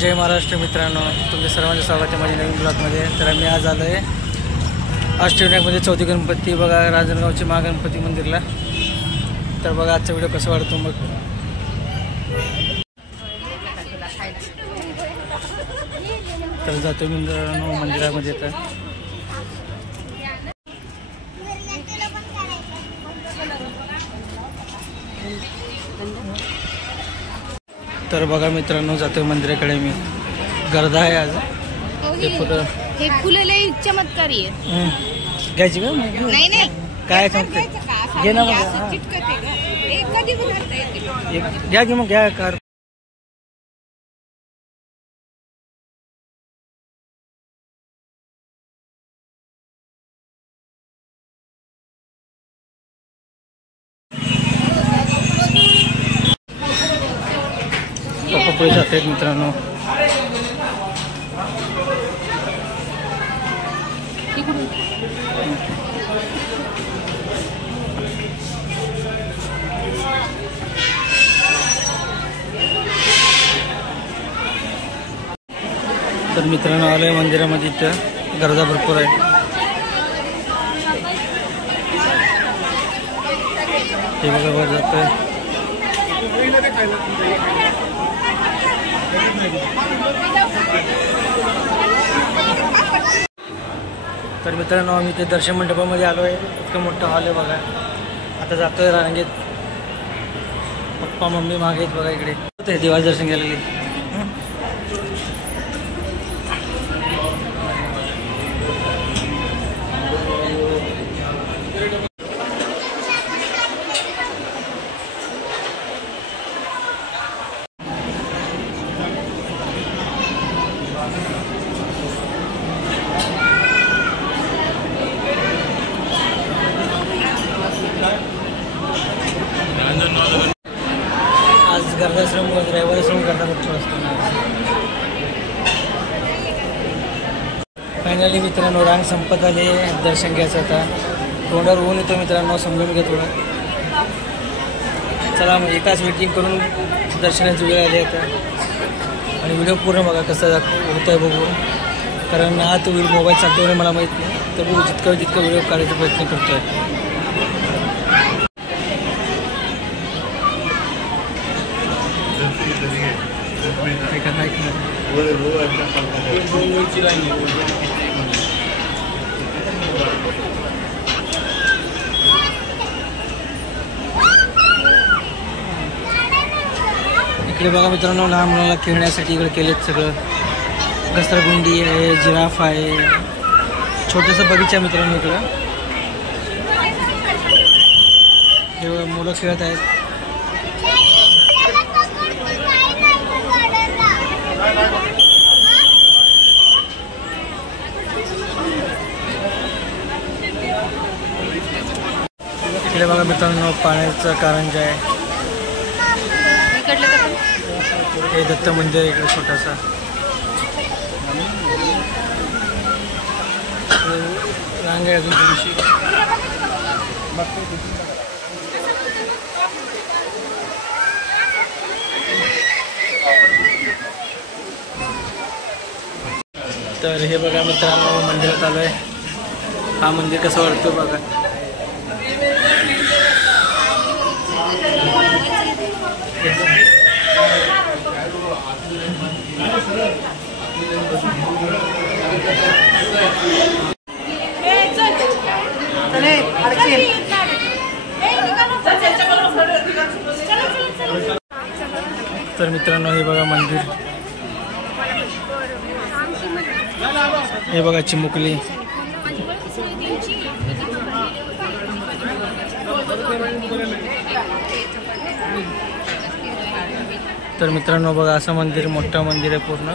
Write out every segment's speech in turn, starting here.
जय महाराष्ट्र मित्रांनो, तुमच्या सर्वांचं स्वागत आहे माझ्या नवीन ब्लॉगमध्ये। तर मी आज आलो आहे अष्टविनायकमध्ये चौथी गणपती बघा राजनगावची महागणपती मंदिरला। तर बघा आजचा व्हिडिओ कसा वाटतो मग। तर जातो मित्रांनो मंदिरामध्ये। तर बघा मित्रांनो जातोय मंदिराकडे मी। गर्दा आहे आज। हे फुलं लई चमत्कारी आहे। घ्यायची का? नाही नाही काय चमत्कार घे ना मग। घ्या की मग घ्या कार। पुढे जाते मित्रांनो। तर मित्रांनो आलोय मंदिरामध्ये। इथं गर्दा भरपूर आहे। हे बघा वर जातोय। तर मित्रांनो आम्ही ते दर्शन मंडपामध्ये आलो आहे। इतकं मोठं हॉल आहे बघा। आता जातोय रांगेत। पप्पा मम्मी मागे आहेत बघा इकडे। ते देवाचं दर्शन केलेले। आज गर्दाश्रम रविवार श्रम गर्दा भरपूर असतो ना। फायनली मित्रांनो रांग संपत आली। दर्शन घ्यायचं आता। तोंडावर ऊन येतो मित्रांनो, समजून घ्या थोडं। चला मग एकाच वेटिंग करून दर्शनाची वेळ आली आता। आणि व्हिडिओ पूर्ण बघा कसा होत आहे बघू। कारण हा तो मोबाईल चालतो मला माहीत नाही, तर जितका व्हिडिओ काढायचा प्रयत्न करतो आहे। इकडे बघा मित्रांनो लहान मुलांना खेळण्यासाठी इकडे केलेत सगळं। घसरगुंडी आहे, जिराफ आहे, छोटंसं बगीचा मित्रांनो इकडं। हे मुलं खेळत आहेत। इकडे बघा मित्रांनो पाण्याचं कारंजा आहे। हे दत्त मंदिर आहे इकडे छोटासा। रांग आहे अजून थोडीशी। तर हे बघा मित्रांनो मंदिरात आलोय। हा मंदिर कसं वाटतं बघा। तर मित्रांनो हे बघा मंदिर। हे बघा चिमुकली। तर मित्रांनो बघा असं मंदिर, मोठं मंदिर आहे पूर्ण।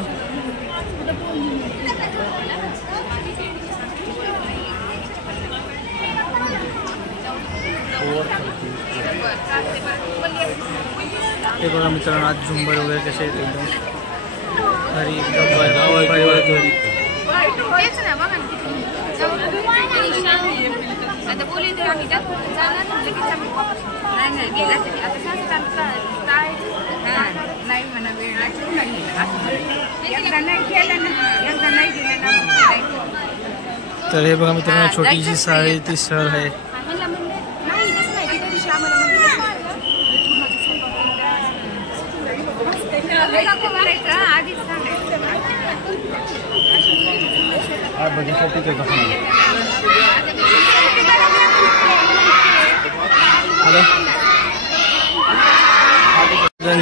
हे बघा मित्रांनो आज झुंबर वगैरे कसे आहेत एकदम भारी, एकदम भारी वाटतं। नाही म्हणा वेळ तर हे बघा मित्रांनो, छोटीशी साडी ती सर आहे.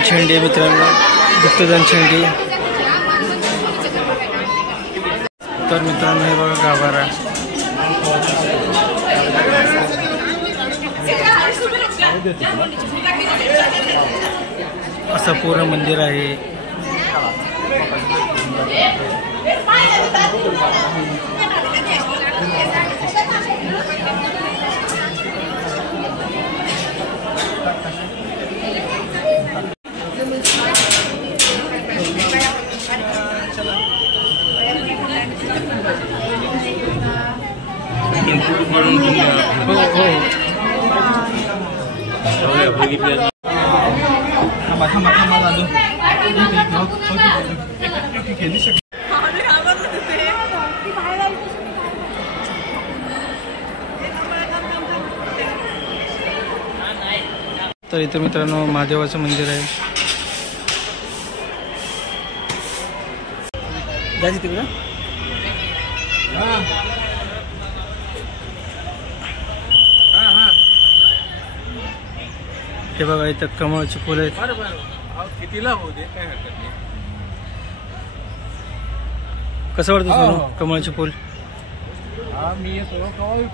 छेंडी मित्रांनो, गुप्तधन छेंडी. तर मित्रांनो हे बघा गाभारा. असं पूर्ण मंदिर आहे. तर इथे मित्रांनो महादेवाचं मंदिर आहे. जायचं तिकडं. हे बघा इथं कमळाची फुलं आहेत. कितीला होऊ दे, काय हरकत नाही. कसं वाटतं सोनू कमळाची फुल? मी येतो,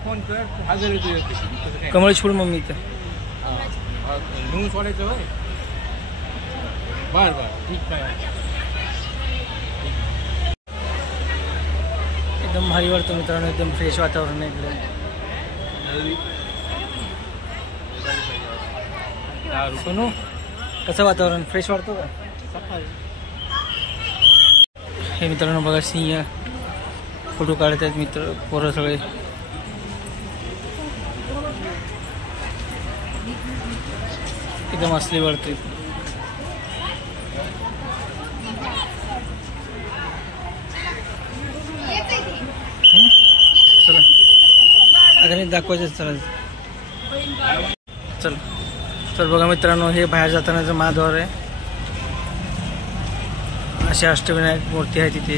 फोन कर, हजर येतो. कमळाची फुल मम्मी इथं घेऊन सोडायचं. बर बर, ठीक आहे. एकदम भारी वाटतं मित्रांनो, एकदम फ्रेश वातावरण आहे इकडे. सोनू कसं वातावरण फ्रेश वाटतो का? हे मित्रांनो बघा, सिंह फोटो काढत आहेत मित्र पोरं सगळे. एकदम असली वाटते. चला अगं दाखवायचं. चला चल. तर बघा मित्रांनो, हे बाहेर जातानाचं महाद्वार आहे. अशी अष्टविनायक मूर्ती आहे तिथे.